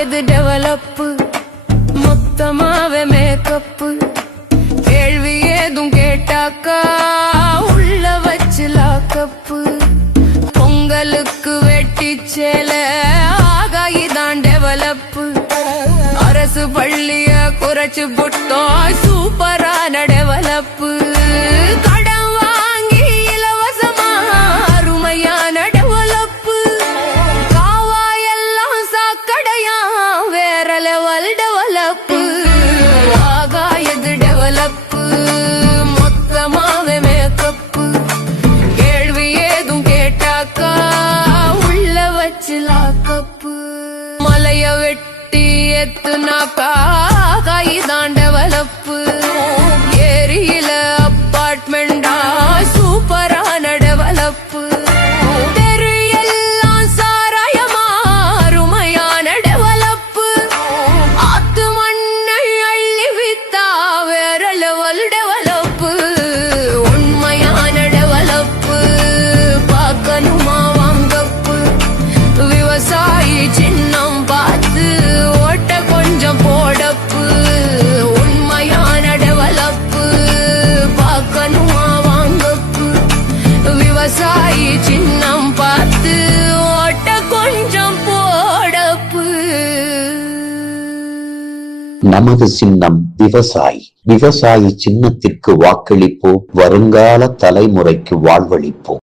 எது டெவலப்பு மொத்தமாவே மேக்கப்பு கேள்வி ஏதும் கேட்டாக்கா உள்ள வச்சு லாக்கப்பு பொங்கலுக்கு வெட்டி சேல ஆகாயிதான் டெவலப்பு அரசு பள்ளிய குறைச்சு புட்டோம் சூப்பரான டெவலப்பு கடன் வாங்கி இலவசமா அருமையான டெவலப்பு காவாயெல்லாம் சாக்கடையா வேற லெவல் டெவலப்பு ஆகாயது டெவலப்பு மொத்தமாவே மேக்கப்பு கேள்வி ஏதும் கேட்டாக்கா உள்ள வச்சு லாக்கப்பு மலைய வெட்டி எத்துனாக்கா கைதான் டெவலப்பு ஏரியில அப்பார்ட்மெண்டா சூப்பரான டெவலப்பு தெரு எல்லாம் சாராயமா அருமையான டெவலப்பு ஆத்து மண்ணை அள்ளி வித்தா வேற லெவல் டெவலப்பு உண்மையான டெவலப்பு பார்க்கணுமா வாங்கப்பு விவசாயி சின்னம் பார்த்து ஓட்ட கொஞ்சம் போடப்பு உண்மையான டெவலப்பு பார்க்கணுமா வாங்கப்பு விவசாயி சின்னம் பார்த்து ஓட்ட கொஞ்சம் போடப்பு நமது சின்னம் விவசாயி. விவசாயி சின்னத்திற்கு வாக்களிப்போம், வருங்கால தலைமுறைக்கு வாழ்வளிப்போம்.